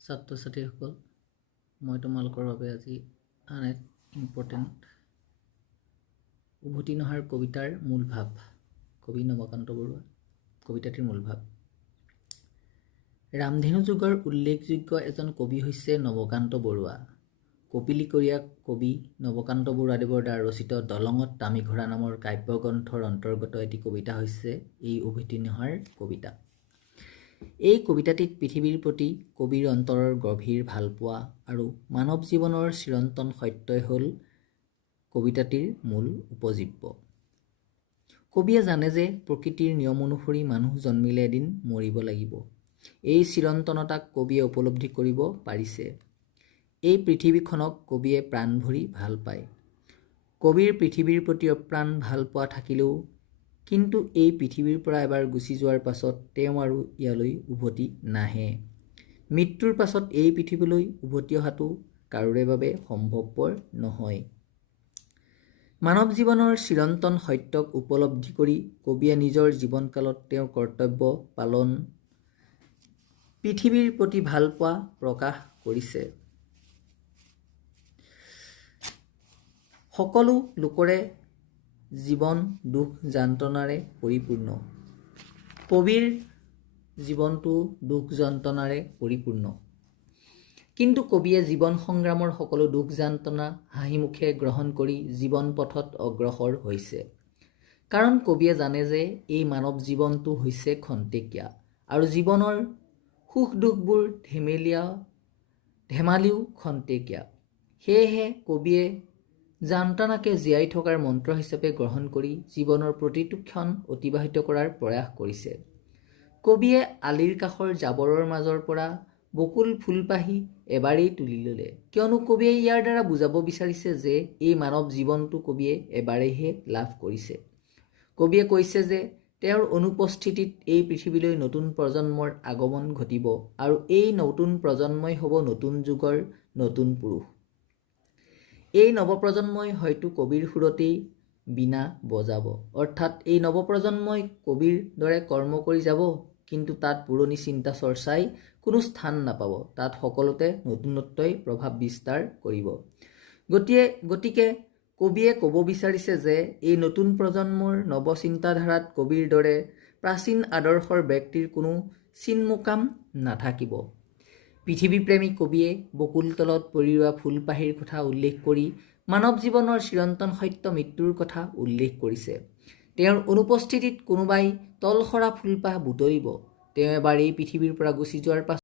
ছাত্ৰ ছাত্ৰীসকল, মই তোমালোকৰ বাবে আজি আন এক ইম্পৰ্টেণ্ট উভতি নহাৰ কবিতাৰ মূল ভাৱ, কবি নৱকান্ত বৰুৱা, কবিতাটিৰ মূল ভাৱ। ৰামধেনু যুগৰ উল্লেখযোগ্য এজন কবি হৈছে নৱকান্ত বৰুৱা। কপিলীকৰীয়া কবি নৱকান্ত বৰুৱাদেৱৰ দ্বাৰা ৰচিত দলঙত তামী ঘোঁৰা নামৰ কাব্যগ্ৰন্থৰ অন্তৰ্গত এটি কবিতা হৈছে এই উভতি নহাৰ কবিতা। এই কবিতাটিত পৃথিৱীৰ প্ৰতি কবিৰ অন্তৰৰ গভীৰ ভালপোৱা আৰু মানৱ জীৱনৰ চিৰন্তন সত্যই হ'ল কবিতাটিৰ মূল উপজীব্য। কবিয়ে জানে যে প্ৰকৃতিৰ নিয়ম অনুসৰি মানুহ জন্মিলে এদিন মৰিব লাগিব। এই চিৰন্তনতাক কবিয়ে উপলব্ধি কৰিব পাৰিছে। এই পৃথিৱীখনক কবিয়ে প্ৰাণ ভৰি ভাল পায়। কবিৰ পৃথিৱীৰ প্ৰতি অপ্ৰাণ ভালপোৱা থাকিলেও কিন্তু এই পৃথিৱীৰ পৰা এবাৰ গুচি যোৱাৰ পাছত তেওঁ আৰু ইয়ালৈ উভতি নাহে। মৃত্যুৰ পাছত এই পৃথিৱীলৈ উভতি অহাটো কাৰোৰে বাবে সম্ভৱপৰ নহয়। মানৱ জীৱনৰ চিৰন্তন সত্যক উপলব্ধি কৰি কবিয়ে নিজৰ জীৱনকালত তেওঁৰ কৰ্তব্য পালন, পৃথিৱীৰ প্ৰতি ভালপোৱা প্ৰকাশ কৰিছে। সকলো লোকৰে জীৱন দুখ যন্ত্ৰণাৰে পৰিপূৰ্ণ। কবিৰ জীৱনটো দুখ যন্ত্ৰণাৰে পৰিপূৰ্ণ। কিন্তু কবিয়ে জীৱন সংগ্ৰামৰ সকলো দুখ যন্ত্ৰণা হাঁহিমুখে গ্ৰহণ কৰি জীৱন পথত অগ্ৰসৰ হৈছে। কাৰণ কবিয়ে জানে যে এই মানৱ জীৱনটো হৈছে খন্তেকীয়া আৰু জীৱনৰ সুখ দুখবোৰ ধেমালিও খন্তেকীয়া। সেয়েহে কবিয়ে যন্ত্ৰণাকে জীয়াই থকাৰ মন্ত্ৰ হিচাপে গ্ৰহণ কৰি জীৱনৰ প্ৰতিটো ক্ষণ অতিবাহিত কৰাৰ প্ৰয়াস কৰিছে। কবিয়ে আলিৰ কাষৰ জাবৰৰ মাজৰ পৰা বকুল ফুলপাহি এবাৰেই তুলি ল'লে, কিয়নো কবিয়ে ইয়াৰ দ্বাৰা বুজাব বিচাৰিছে যে এই মানৱ জীৱনটো কবিয়ে এবাৰেইহে লাভ কৰিছে। কবিয়ে কৈছে যে তেওঁৰ অনুপস্থিতিত এই পৃথিৱীলৈ নতুন প্ৰজন্মৰ আগমন ঘটিব আৰু এই নতুন প্ৰজন্মই হ'ব নতুন যুগৰ নতুন পুৰুষ। এই নৱপ্ৰজন্মই হয়তো কবিৰ সুৰতেই বীণা বজাব, অৰ্থাৎ এই নৱপ্ৰজন্মই কবিৰ দৰে কৰ্ম কৰি যাব, কিন্তু তাত পুৰণি চিন্তা চৰ্চাই কোনো স্থান নাপাব। তাত সকলোতে নতুনত্বই প্ৰভাৱ বিস্তাৰ কৰিব। গতিকে কবিয়ে ক'ব বিচাৰিছে যে এই নতুন প্ৰজন্মৰ নৱচিন্তাধাৰাত কবিৰ দৰে প্ৰাচীন আদৰ্শৰ ব্যক্তিৰ কোনো চিনমোকাম নাথাকিব। পৃথিৱীপ্ৰেমী কবিয়ে বকুল তলত পৰি ৰোৱা ফুলপাহিৰ কথা উল্লেখ কৰি মানৱ জীৱনৰ চিৰন্তন সত্য মৃত্যুৰ কথা উল্লেখ কৰিছে। তেওঁৰ অনুপস্থিতিত কোনোবাই তলসৰা ফুলপাহ বুটলিব। তেওঁ এবাৰ এই পৃথিৱীৰ পৰা গুচি যোৱাৰ পাছত